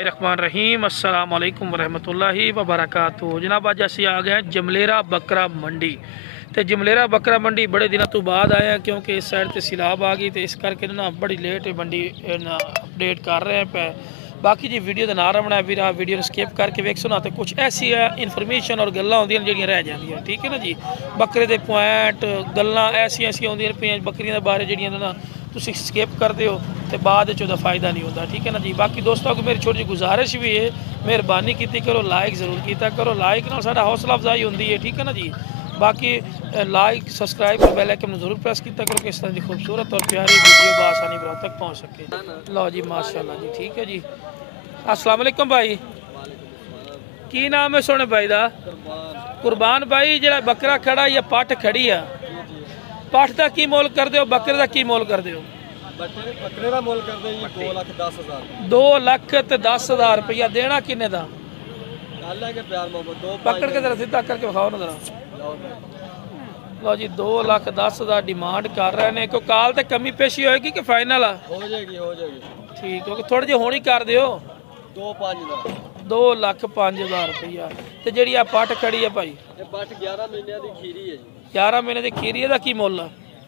रहमान रहीम अस्सलाम वालेकुम रहमतुल्लाहि व बरकातुहू। जनाब अज असी आ गए जमलेरा बकरा मंडी। तो जमलेरा बकरा मंडी बड़े दिनों तो बाद आए हैं क्योंकि इस साइड से सैलाब आ गई, तो इस करके ना बड़ी लेट मंडी अपडेट कर रहे हैं पे। बाकी जी वीडियो का ना रमना भी रहा, वीडियो स्किप करके वेख सुना तो कुछ ऐसी इन्फॉर्मेशन और गल्लां होंदियां जिहड़ियां रह जांदियां, ठीक है ना जी। बकरे दे पॉइंट गल्लां ऐसियां होंदियां पियां बकरियां दे बारे जिहड़ियां ना तुसीं स्किप करदे हो तो बाद च फ़ायदा नहीं होता, ठीक है ना जी। बाकी दोस्तों को मेरी छोटी जी गुजारिश भी है, मेहरबानी की करो, लाइक ज़रूर किया करो, लाइक नाल साडा हौसला अफजाई होंदी है, ठीक है ना जी। बाकी लाइक सब्सक्राइब और बेल आइकन जरूर प्रेस किया करो कि इस तरह की खूबसूरत और प्यारी वीडियो बआसानी बराबर तक पहुँच सके। लो जी माशाल्लाह जी, ठीक है जी। अस्सलाम वालेकुम भाई, की नाम है सोने भाई दा? कुरबान भाई, जरा बकरा खड़ा या पट खड़ी है, पट का की मोल कर दो, बकरे का की मोल कर दो? बकरे का मोल कर दे 2,10,000। 2,10,000 रुपया देना किन्ने दा? पकड़ के जरा सीधा करके विखाओ ना जरा। लो जी 2,10,000 डिमांड कर रहे हैं। कोई काल ते कमी पेशी होएगी कि फाइनल हो जाएगी? हो जाएगी, ठीक हो। थोड़ी जी होनी कर दियो। 2,05,000 रुपया। तो जी आ पट खड़ी है भाई, पट 11 महीने की खीरी है जी। 11 महीने की खीरी का की मुल?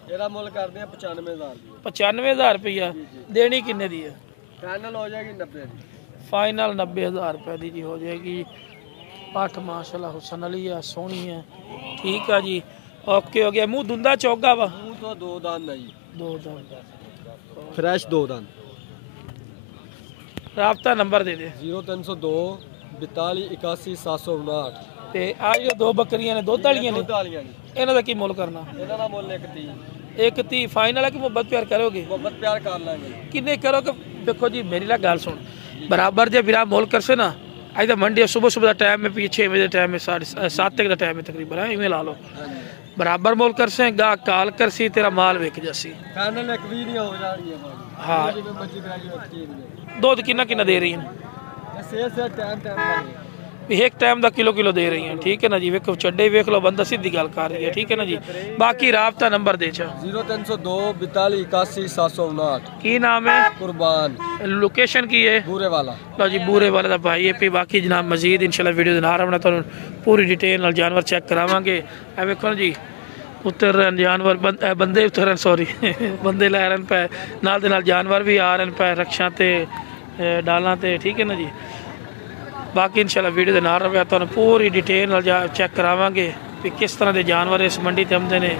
ਇਹਦਾ ਮੁੱਲ ਕਰਦੇ ਆ 95,000। 95,000 रुपया। देनी किन्ने दी है? फाइनल हो जाएगी 90 दी। फाइनल 90,000 रुपये की जी हो जाएगी। पट माशाल्लाह हुसन वाली है, सोहनी है, ठीक है जी। ओके हो गया। मुँह धुंदा चौगा वा? मुँह तो 2 दांत है जी, 2 दांत फ्रेश 2 दांत। राबता नंबर दे दे। 0302 42 81 759। ते आ जो 2 बकरियां ने दुध वालियां ने, इन्हां दा की मुल करना? ਇਹਨਾਂ ਦਾ ਮੁੱਲ 130। 130 फाइनल है कि मुहब्बत प्यार करोगे? ਮੁਹੱਬਤ ਪਿਆਰ ਕਰ ਲਾਂਗੇ। किन्ने करोगे? देखो जी मेरी ला गल सुन, बराबर जे बिरा मोल करसे ना, अज तो मंडी सुबह सुबह का टाइम है, 6 बजे टाइम है, 7:30 तक का टाइम है तकरीबन, है इवें ला लो। बराबर मोल करसे गाह काल करसी तेरा माल विक जासी। फाइनल 120 ਦੀਆਂ ਹੋ ਜਾਣਗੀਆਂ। हाँ ਜਿਵੇਂ ਮਰਜ਼ੀ ਕਰਾਈਓ। दूध किन्ना किन्ना दे रही है? से टाइम टाइम एक टाइम का किलो दे रही हैं, ठीक है ना जी। वेखो चड्डे वेख लो, बंदा सीधी गल कर रही है, ठीक है ना जी। बाकी राबता नंबर दे चा। 0302 42 81 759। की नाम है? कुर्बान। लोकेशन की है? बूरे वाला। लो जी बूरे वाले का भाई है। बाकी जनाब मजीद इंशाल्लाह वीडियो ना रहा तो पूरी डिटेल नाल जानवर चेक करावांगे। ए वेखो ना जी उतर रहे जानवर, बंदे उतर रहे, सॉरी बंदे लै रहे पे, नाल दे नाल जानवर भी आ रहे पे रक्षा ते डालां ते, ठीक है ना जी। बाकी इंशाल्लाह वीडियो के ना रहा तो पूरी डिटेल चेक करावांगे कि किस तरह के जानवर इस मंडी ते आते हैं,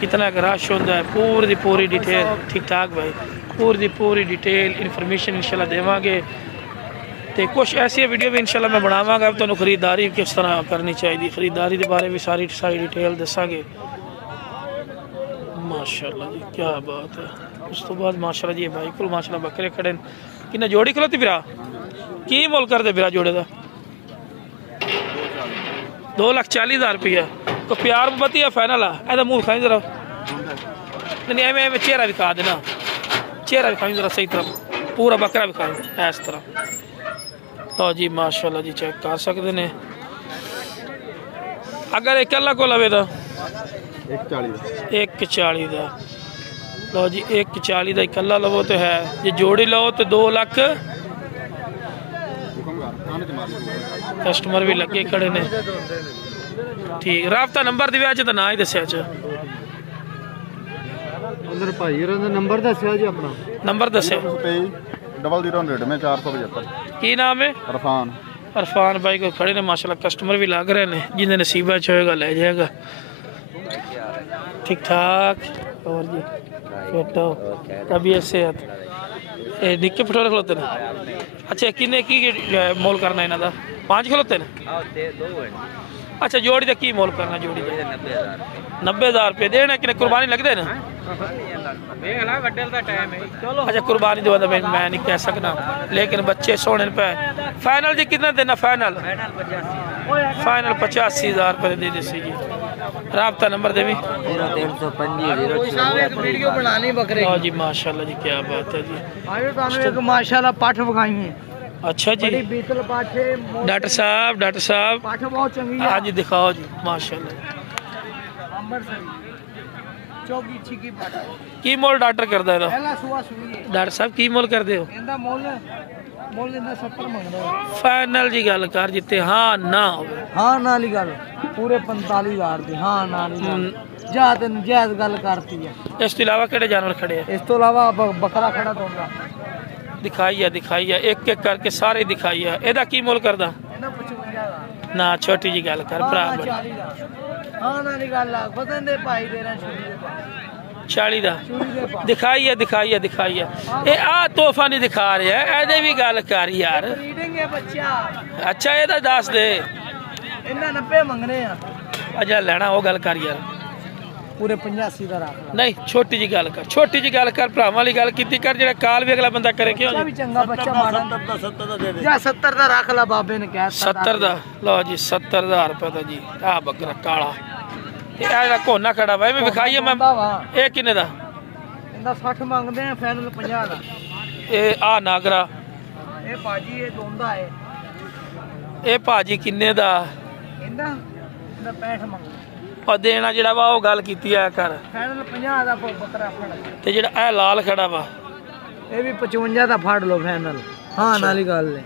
कितना रश होता है, पूरी की पूरी डिटेल, ठीक ठाक भाई, पूरी की पूरी डिटेल इन्फॉर्मेशन इंशाल्लाह देवांगे। तो कुछ ऐसी वीडियो भी इंशाल्लाह मैं बनावांगा तो खरीदारी किस तरह करनी चाहिए, खरीदारी के बारे में सारी डिटेल दसांगे। माशाल्लाह जी क्या बात है। उस तो बाद माशाल्लाह जी भाई को माशाल्लाह बकरे खड़े कि जोड़ी खलोती फिर की मुल कर दे फिर जोड़े का? 2,40,000 रुपया। को प्यार मुहब्बत है फाइनल है? मुँह खाई जरा, नहीं एवं एवं चेहरा दिखा देना, चेहरा दिखाई जरा सही तरह, पूरा बकरा दिखाई इस तरह। तो जी माशाल्लाह जी चेक कर सकते हैं। अगर एक अल्लाह को लवे तो 140 का। लो जी 140 का इकला लवो तो है, जो जोड़ी लो तो 2 लाख। कस्टमर भी लगे खड़े ने, ठीक। राबता नंबर दिव्या तो ना ही दसिया च भाई नंबर दसिया जी अपना नंबर दसिया 0099 की नाम है? अरफान भाई को खड़े ने माशाल्लाह, कस्टमर भी लग रहे हैं, जिन्हें नसीबा च होएगा ले जाएगा, ठीक ठाक। और जी बेटो तबीयत सेहत निक्के पटोरे खलोते हैं। अच्छा किन्ने की मोल करना इन्हों का? 5 खलोते हैं। अच्छा जोड़ी का की मोल करना? जोड़ी 90,000 रुपये देना कि कुर्बानी लगते हैं? अच्छा कुर्बानी दो मैं नहीं कह सकना, लेकिन बच्चे सोने पे। फाइनल जी कितना देना? फाइनल 85,000 रुपये दे देसी जी। राबता नंबर दे भी। जी माशाल्लाह जी क्या बात है जी, माशाल्लाह पाठ बखाई है। अच्छा जी डॉक्टर साहब हाँ जी दिखाओ जी माशाल्लाह। की मोल डॉक्टर करदा है? डॉक्टर साहब की मोल कर दे हो? ਮੁੱਲ ਇਹਦਾ 70 ਮੰਗਦਾ ਫਾਈਨਲ ਜੀ ਗੱਲ ਕਰ ਜਿੱਤੇ ਹਾਂ ਨਾ ਹੋਵੇ। ਹਾਂ ਨਾਲ ਹੀ ਗੱਲ ਪੂਰੇ 45000 ਦੀ ਹਾਂ ਨਾਲ ਹੀ ਗੱਲ ਜਾ ਤੈਨੂੰ ਜਾਇਜ਼ ਗੱਲ ਕਰਤੀ ਹੈ। ਇਸ ਤੋਂ ਇਲਾਵਾ ਕਿਹੜੇ ਜਾਨਵਰ ਖੜੇ ਆ? ਇਸ ਤੋਂ ਇਲਾਵਾ ਬੱਕਰਾ ਖੜਾ ਤੋਂਦਾ ਦਿਖਾਈ ਆ ਇੱਕ ਇੱਕ ਕਰਕੇ ਸਾਰੇ ਦਿਖਾਈ ਆ। ਇਹਦਾ ਕੀ ਮੁੱਲ ਕਰਦਾ? ਇਹਦਾ 55 ਦਾ ਨਾ ਛੋਟੀ ਜੀ ਗੱਲ ਕਰ ਭਰਾ ਬੜੀ। 40 ਦਾ ਹਾਂ ਨਾਲ ਹੀ ਗੱਲ ਆ ਬਦਨ ਦੇ ਭਾਈ ਦੇ ਰਾਂ ਛੁਰੀ ਦੇ 40 ਦਾ ਛੁਰੀ ਦੇ ਪਾ ਦਿਖਾਈ ਆ ਇਹ ਆ ਤੋਹਫਾ ਨਹੀਂ ਦਿਖਾ ਰਿਹਾ ਇਹਦੇ ਵੀ ਗੱਲ ਕਰ ਯਾਰ। ਰੀਡਿੰਗ ਹੈ ਬੱਚਾ ਅੱਛਾ ਇਹਦਾ ਦੱਸ ਦੇ। ਇਹਨਾਂ 90 ਮੰਗਣੇ ਆ ਅਜਾ ਲੈਣਾ ਉਹ ਗੱਲ ਕਰ ਯਾਰ। ਪੂਰੇ 85 ਦਾ ਰੱਖ ਲਾ ਨਹੀਂ ਛੋਟੀ ਜੀ ਗੱਲ ਕਰ ਭਰਾਵਾਂ ਵਾਲੀ ਗੱਲ ਕੀਤੀ ਕਰ ਜਿਹੜਾ ਕਾਲ ਵੀ ਅਗਲਾ ਬੰਦਾ ਕਰੇ ਕਿਉਂ ਵੀ ਚੰਗਾ ਬੱਚਾ ਮਾੜਾ 70 ਦਾ ਦੇ ਦੇ ਜਾਂ 70 ਦਾ ਰੱਖ ਲਾ ਬਾਬੇ ਨੇ ਕਿਹਾ 70 ਦਾ ਲਓ ਜੀ 70000 ਰੁਪਏ ਦਾ ਜੀ ਆ ਬੱਕਰਾ ਕਾਲਾ ਤੇ ਇਹ ਜਿਹੜਾ ਕੋਨਾ ਖੜਾ ਵਾ ਇਹ ਵੀ ਵਿਖਾਈਏ ਮੈਂ ਇਹ ਕਿੰਨੇ ਦਾ? ਇਹਦਾ 60 ਮੰਗਦੇ ਆ ਫਾਈਨਲ 50 ਦਾ। ਇਹ ਆ ਨਾਗਰਾ ਇਹ ਭਾਜੀ ਇਹ ਦੋਂਦਾ ਹੈ ਇਹ ਭਾਜੀ ਕਿੰਨੇ ਦਾ? ਇਹਦਾ 65 ਮੰਗਦੇ ਉਹ ਦੇਣਾ ਜਿਹੜਾ ਵਾ ਉਹ ਗੱਲ ਕੀਤੀ ਆ ਕਰ ਫਾਈਨਲ 50 ਦਾ ਬੱਕਰਾ ਫੜ ਤੇ ਜਿਹੜਾ ਇਹ ਲਾਲ ਖੜਾ ਵਾ ਇਹ ਵੀ 55 ਦਾ ਫੜ ਲਓ ਫਾਈਨਲ ਹਾਂ ਨਾਲ ਹੀ ਗੱਲ ਹੈ।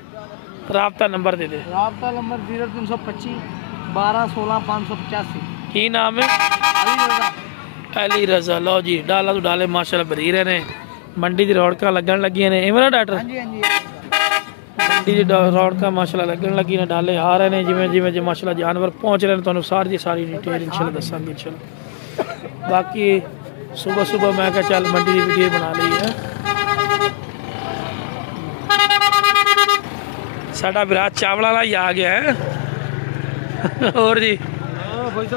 ਰਾਬਤਾ ਨੰਬਰ ਦੇ ਦੇ। ਰਾਬਤਾ ਨੰਬਰ 0325 12 16 585। ਕੀ ਨਾਮ ਹੈ? ਅਲੀ ਰਜ਼ਾ। ਲਓ ਜੀ ਡਾਲਾ ਤੋਂ ਡਾਲੇ ਮਾਸ਼ਾਅੱਲਾ ਭਰੀ ਰਹੇ ਨੇ ਮੰਡੀ ਦੀ ਰੌਣਕਾਂ ਲੱਗਣ ਲੱਗੀਆਂ ਨੇ ਇਵੇਂ ਨਾ ਡਾਕਟਰ? ਹਾਂਜੀ ਹਾਂਜੀ ਮੰਡੀ ਦੀ ਰੌਣਕਾਂ ਮਾਸ਼ਾਅੱਲਾ ਲੱਗਣ ਲੱਗੀ ਨੇ ਡਾਲੇ ਆ ਰਹੇ ਨੇ ਜਿਵੇਂ ਮਾਸ਼ਾਅੱਲਾ ਜਾਨਵਰ ਪਹੁੰਚ ਰਹੇ ਨੇ ਤੁਹਾਨੂੰ ਸਾਰੀ ਦੀ ਸਾਰੀ ਡਿਟੇਲ ਇਨਸ਼ਾਅੱਲਾ ਦੱਸਾਂਗੇ ਇਨਸ਼ਾਅੱਲਾ। ਬਾਕੀ ਸਵੇਰ ਮੈਂ ਕਿਹਾ ਚੱਲ ਮੰਡੀ ਦੀ ਵੀਡੀਓ ਬਣਾ ਲਈ ਹੈ। ਸਾਡਾ ਵਿਰਾਜ ਚਾਵਲਾ ਵਾਲਾ ਹੀ ਆ ਗਿਆ ਹੈ ਹੋਰ ਜੀ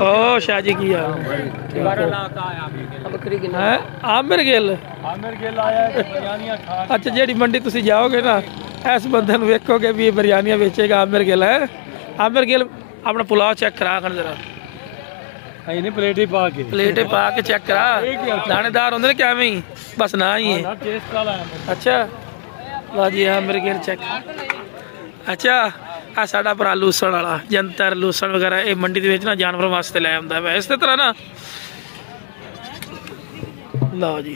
ओ शाह जी की हाल है? आमिर गिल अच्छा जी मंडी तुम जाओगे ना इस बंदे वेखोगे भी बिरयानियां बेचेगा आमिर गिल है। आमिर गिल अपना पुलाव चेक करा कर जरा प्लेटे पा के चेक करा दानेदार होंगे क्या में बस ना ही है। अच्छा लो जी आमिर गिल चेक अच्छा आ साडा भरा लूसण वाला जंतर लूसण वगैरह ये मंडी दे विच ना जानवर वास्ते लै आंदा है इस तरह ना। लो जी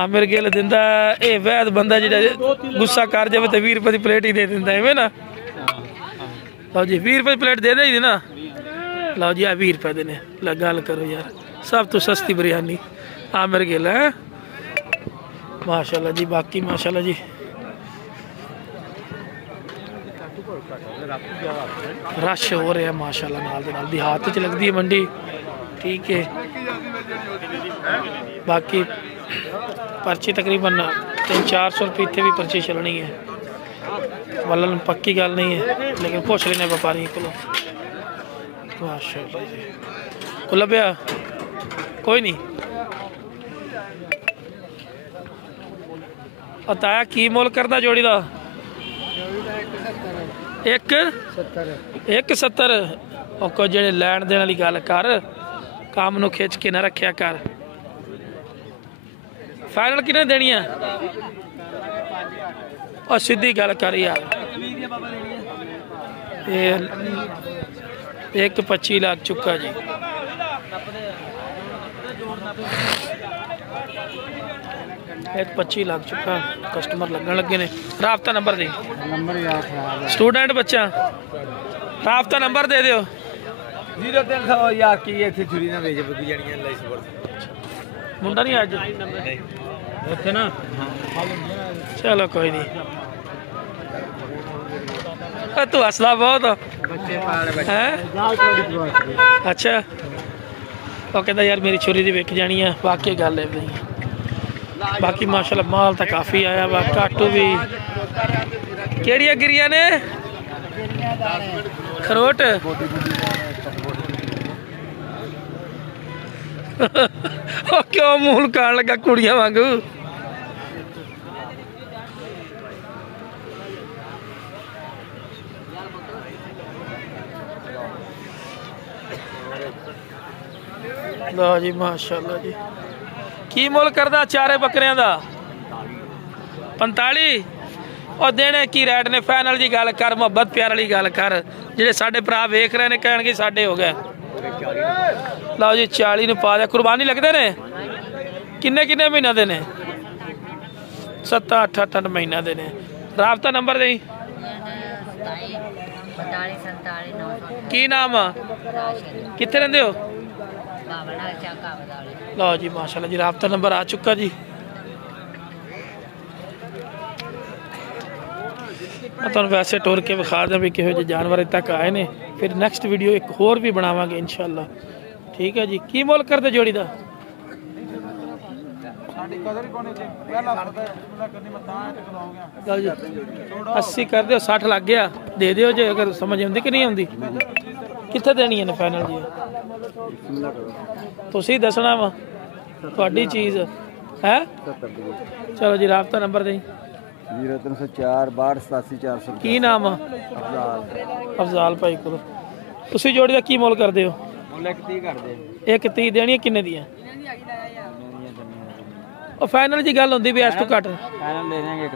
आमिर गिल दिंदा ये वैद बंदा जिहड़ा गुस्सा कर जाए तो 20 रुपए की प्लेट ही दे दिंदा है ना। लो जी 20 रुपए की प्लेट दे दे ना। लो जी आ 20 रुपए देने गल करो यार सब तो सस्ती बिरयानी आमिर गिल है माशाल्लाह जी। बाकी माशाल्लाह जी रश हो रहा है माशाल्लाह नाल दे नाल देहात च लगती है मंडी ठीक है। बाकी पर्ची तकरीबन 300-400 रुपये इतने भी पर्ची चलनी है वालन पक्की गल नहीं है लेकिन पूछ लेने व्यापारी को माशाल्लाह जी को लभ्या कोई नहीं। बताया की मुल करता जोड़ी का? 170 और जेडे लैन देने वाली गल कर काम नू खिंच के ना रखिया कर। फाइनल किने देनी है और सीधी गल कर यार। 125 लाख चुका जी। 125 लाख चुका कस्टमर लगन लगे ने। राबता नंबर दे स्टूडेंट बच्चा राबता नंबर दे दियो। 0300 यार की इथे छुरी ना भेज बुकी जानियां लाइस पर मुंडा नहीं आज उत्थे ना चलो कोई नहीं। तू हसदा बहुत है अच्छा वो कहता यार मेरी छुरी दी विक जानी है बाकी गल है। बाकी माशाल्लाह माल तो काफ़ी आया वा काटू भी केड़िया गिरिया ने खरोट क्यों मूल कान लगा कुड़िया वांगू। लो जी माशाल्लाह जी की मुल करदा चारे बकरियां दा 45 और देने की रेट ने फाइनल जी गल कर मुहब्बत प्यार वाली गल कर जेडे साडे भरा वेख रहे ने कहणगे साडे हो गए। लो जी 40 पा दिया कुर्बानी लगते ने किन्ने किन्ने महीना दे ने 7-8 ਮਹੀਨਾ ਦੇ ਨੇ। ਰਾਬਤਾ ਨੰਬਰ ਦੇਈ। ਕੀ ਨਾਮ ਆ? ਕਿੱਥੇ ਰਹਿੰਦੇ ਹੋ? ਲਓ ਜੀ ਮਾਸ਼ਾਅੱਲਾ ਜੀ ਰਾਬਤਾ ਨੰਬਰ ਆ ਚੁੱਕਾ ਜੀ। मैं तुहानू वैसे टुर के विखा दें भी किहो जिहे जानवर इत्थे तक आए ने। फिर नैक्सट वीडियो एक होर भी बनावांगे इंशाअल्लाह। ठीक है जी। की मुल करदे जोड़ी दा? लो जी 80 कर दिओ, 60 लग गया दे दिओ जे अगर समझ आउंदी कि नहीं आउंदी। कित्थे देनी है फाइनल जी? तुसीं दसना वा, तुहाडी चीज़ है। चलो जी राबता नंबर दें। 0304 6287 की नाम? अफजाल भाई को। तुसी जोड़ी का की मोल कर दे हो? 130 देनी किन्ने दी? और फाइनल जी गल होंदी भी इस तो घट फाइनल दे देंगे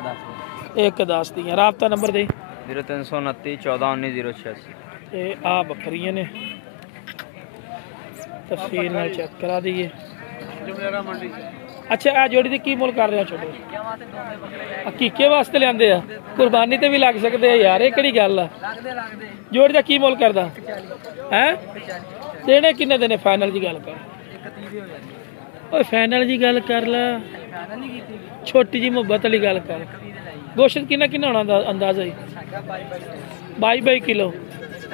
110 दी। राबता नंबर दे 0329 14 19 086। ये आ बकरियां ने तफसील नाल चेक करा दीजिए। अच्छा आ जोड़ी दी की मुल कर रहे हो? छोटे हकीके वास्ते लियाते आ, कुर्बानी ते भी लग सकते हैं यार। ये किहड़ी गल आ? जोड़ी दा की मुल करदा है? देने किन्ने देने? फाइनल जी गल कर। ओए फाइनल जी गल कर ला, छोटी जी मुहब्बत वाली गल कर। गोश्त किन्ना किन्ना होना अंदाजा ही? 22 किलो।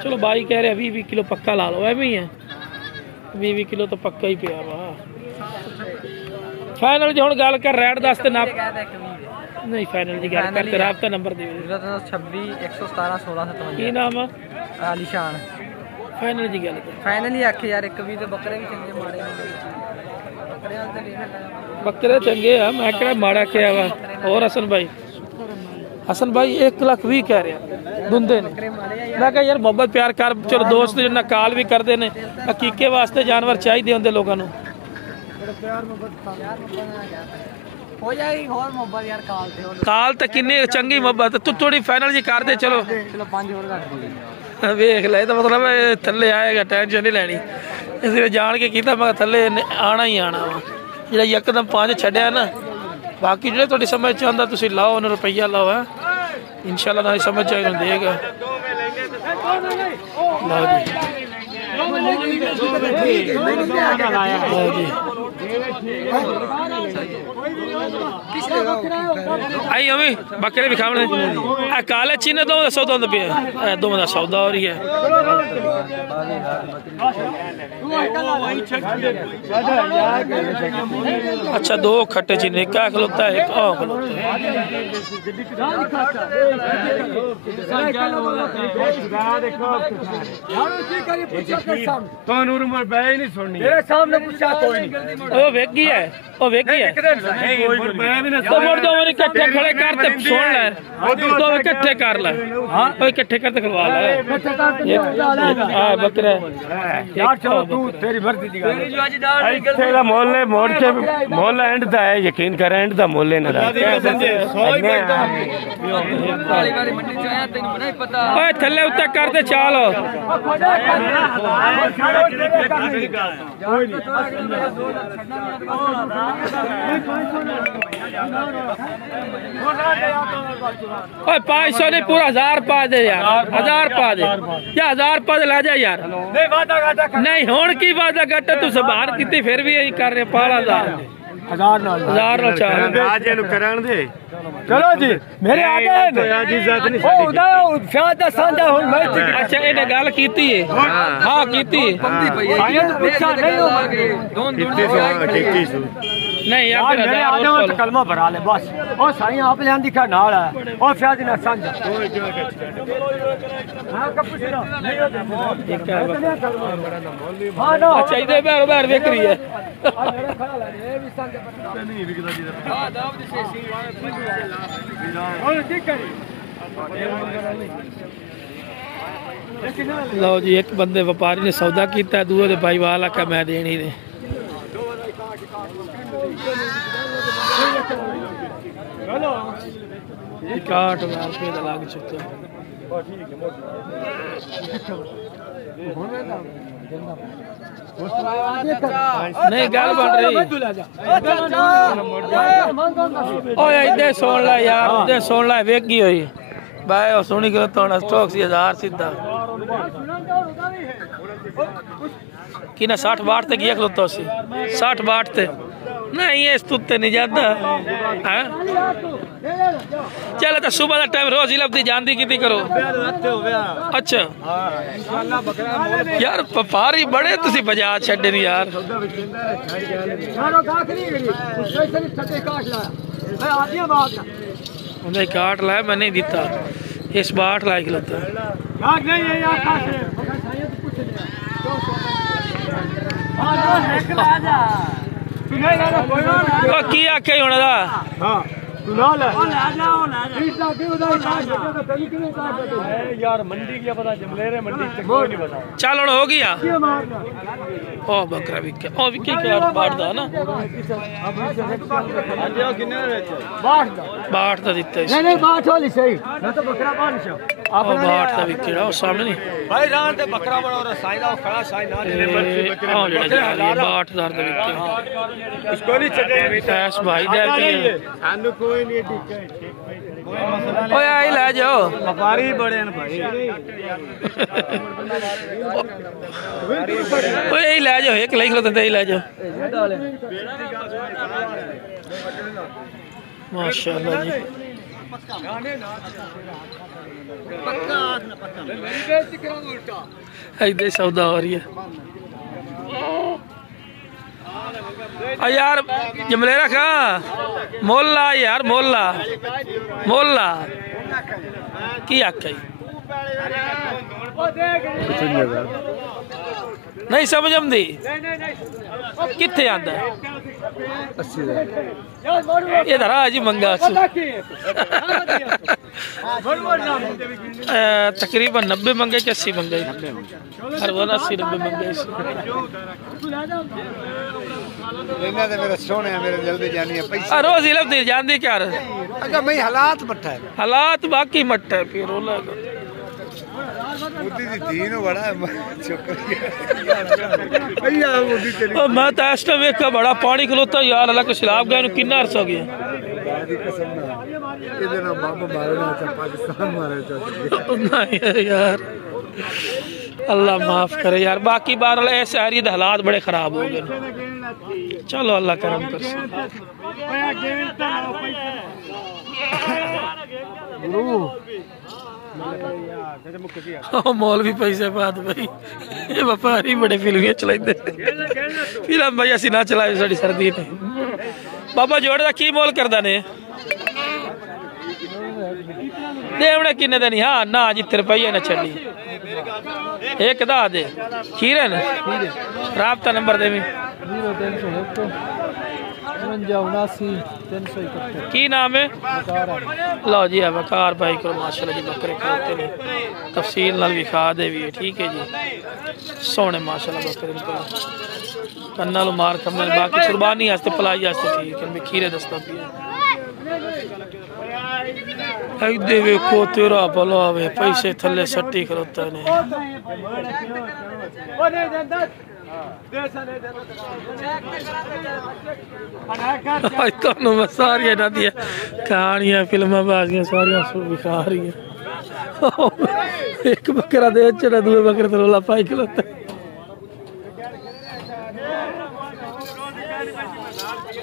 चलो 22 कह रहे 20 किलो पक्का ला लो। एवं ही है 20 किलो तो पक्का ही पिया वा। फाइनल जी हुण गल कर रेट दस ते नाप नहीं। फाइनल जी गल कर राबता नंबर दे 26 117 16 की नाम? आलीशान। फाइनल जी गल कर। फाइनल ही आखे यार। एक भी तो बकरे भी चंगे माड़े बकरे चंगे आ, मैं कह माड़ा क्या वा। और हसन भाई 1,20,000 कह रहा दुंदे ने। मैं कहा यार मोहब्बत प्यार कर। चलो दोस्त जिन्ना काल भी करते हैं। हकीके वास्ते जानवर चाहिए होंगे लोगों को। हो जाएगी और मोहब्बत यार काल तो किन्नी चंगी मोहब्बत। तू थोड़ी फाइनल जी कर दे। चलो 5 और घट वेख ले। तो मतलब थले आएगा, टेंशन नहीं लैनी। इसलिए जान के किया मैं थले आना ही आना वा। जो यकदम 5 छड्या ना, बाकी जो थोड़ी समझ च आंदा तुसीं लाओ, उन्हें रुपया लाओ है इंशाअल्लाह ना समझ आए देगा। लो जी आई अमी बकरे भी खाने काले चीने दो सौदा होंदा पिया। दो दा सौदा हो रही है। अच्छा 2 खट्टे चीने, एक खलोता है एक आ खलोता है। ओ वेगी है, ओ वेगी है। तो मोड़ दो मेरे इकट्ठे खड़े कर ते सुन ले। दो इकट्ठे कर ले। हां ओ इकट्ठे कर ते खलवा ले। हां बकरा यार चलो तू तेरी मर्जी दी गल। ਇੱਥੇ ਦਾ ਮੁੱਲ ਹੈ ਮੋੜ ਕੇ ਮੁੱਲ ਐਂਡ ਦਾ ਹੈ। ਯਕੀਨ ਕਰ ਐਂਡ ਦਾ ਮੁੱਲ ਇਹਨਾਂ ਦਾ। ਓਏ ਥੱਲੇ ਉੱਤੇ ਕਰ ਦੇ ਚਾਲ। ओए 500 नहीं पूरा 1000 पा दे यार। 1000 पा दे या 1000 पा दे ला जा यार। नहीं हुण की वादा घट तू संभाल की फिर भी यही कर रहे पाला 1000 नाल चाल आज ਇਹਨੂੰ ਕਰਨ ਦੇ। चलो जी मेरे आगे आज इज्जत नहीं ओ उदा शायद दा सांझा हुन मैं। अच्छा इन्हें गल कीती है? हां कीती आया तो पूछा नहीं हो दोन नहीं यार मेरे आगे तो कलमा भरा ले बस। ओ साईं आप जान दिखा नाल है ओ शायद ना सांझा। हां कब पूछना नहीं हो। हां ना अच्छा इधर बाहर बाहर देख रही है। ये भी सांझा नहीं बिकदा जी। हां दाव दी सेसी और ठीक करी। लो जी एक बंदे व्यापारी ने सौदा किया, दूए दे भाई वाल आखा मैं देनी ने। काट रुपये का लग चुका। नहीं गल बन रही ओए इधर सुन ला यार इधर सुन ला वेगी होई भाई ओ सोनी करो तो स्टॉक 1000 सीधा कि ना 60 बाट तक एक लोतो सी 60 बाट ते नहीं इस तुत्ते नहीं जाता हैं चल तो सुबह का टाइम रोज ही लबदी जानदी किती करो अच्छा यार व्यापारी बड़े तुसी बाजार छड्डे नहीं यार उन्हें काट लाया मैं नहीं दिता इस बाट ला खिलाता की आखे होने का यार मंडी क्या पता जमलेरे मंडी कोई नहीं पता चल हो गया ओ बकरा विके ओ विके क्या बाट दा ना बाट दा दित्ता नहीं नहीं बाट वाली सही ना तो बकरा बांध छो आप बाट दा विके ओ सामने नहीं भाई रान ते बकरा बड़ा और साइदा खड़ा साइ ना ओ जेड़ा बाट दार दा विके इसको नहीं छड़े ऐस भाई दे के सानू कोई नहीं ठीक ओए आई ले जाओ व्यापारी बड़े हैं भाई ओए आई ले जाओ एक लिख लो तो ही ले जाओ माशाल्लाह जी इधर सौदा हो रही है यार जमलेरा खा मोल्ला यार मोल्ला मोल्ला की आखा नहीं समझ आती किथे आंदा इधर आज मंगा तकरीबन 90 मंगे कि 80 मंगे हर 80 90 मंगे रोज ही लभदी जांदी क्या मैं हालात मट्ठा है हालात बाकी मट्ठा है फिर मैं तो इस टाइम वेखा बड़ा पानी खलोता यार अल्लाह के खिलाफ गए किन्ना अरसा गया यार अल्लाह माफ करे यार बाकी बार ऐसे आ रही हालात बड़े खराब हो गए चलो अल्लाह करम कर मॉल भी पैसे पात भाई ये व्यापारी बड़े फिल्में चलाते फिल्म भाई असि ना चलाए साड़ी सर्दी ने बाबा जोड़े का की मोल करदा ने देवने किन्ने देनी हाँ ना जितने रुपये ना छड़ी एक दा दे खीरन राबता नंबर दे की नाम है लो जी वकार भाई को माशाल्लाह जी बकरे खाते हैं तफसील नाल विखा दे भी है ठीक है जी सोने माशाल्लाह बकरे कन्ना लो मार कम बाकी कुर्बानी वास्ते पलाई वास्ते ठीक है खीरे दस्ता पिया दे वेखो तेरा भला वे पैसे थले सट्टी खलोता ने सारिया ना दिया कहानियां फिल्मां बाजियां सारिया विखा रही है एक बकरा दे चढ़ा दूसरे बकरे तो रोला पाई खलोता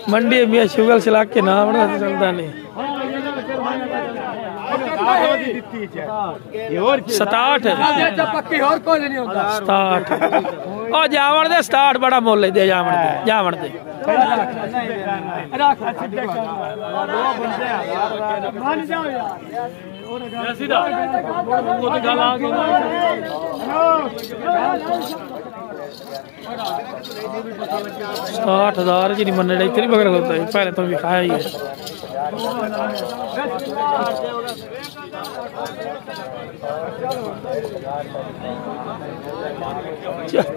मंडी मियाँ शुगल चला के नाम चलता नहीं 67 और जावण दे 67 बड़ा मोल दे जावण दे $60,000 जी नहीं मनने इतनी बकरा होता है पहले तो भी खाया ही है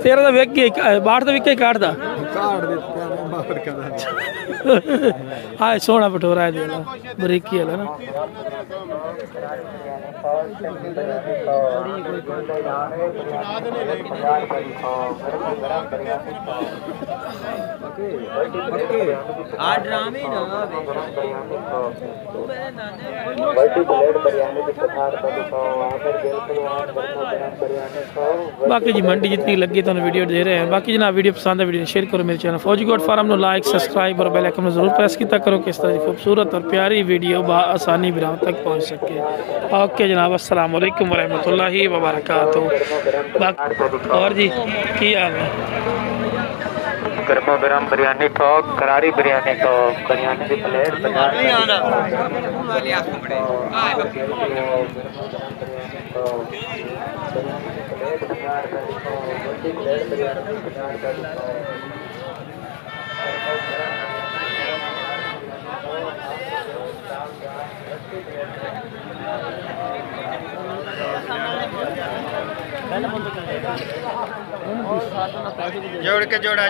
तेरा तो वेक के बाहर तो विके काटदा हाँ सोना पटोरा है देला बरीकी है ना बाकी जी मंडी जितनी लगी तो वीडियो दे रहे हैं। बाकी जनाब वीडियो पसंद है वीडियो शेयर करो मेरे चैनल फौजी गोट फार्म को लाइक सब्सक्राइब और बेल आइकन जरूर प्रेस किया करो कि इस तरह की खूबसूरत और प्यारी वीडियो आसानी बिराम तक पहुंच सके। ओके जनाब अस्सलाम वालेकुम वरहमतुल्लाहि वबरकातुहू। और जी की हाल है? गर्मा गरम बिरयानी खाओ, करारी बिरयानी खाओ, बिरयानी की प्लेट जोड़ के जोड़ा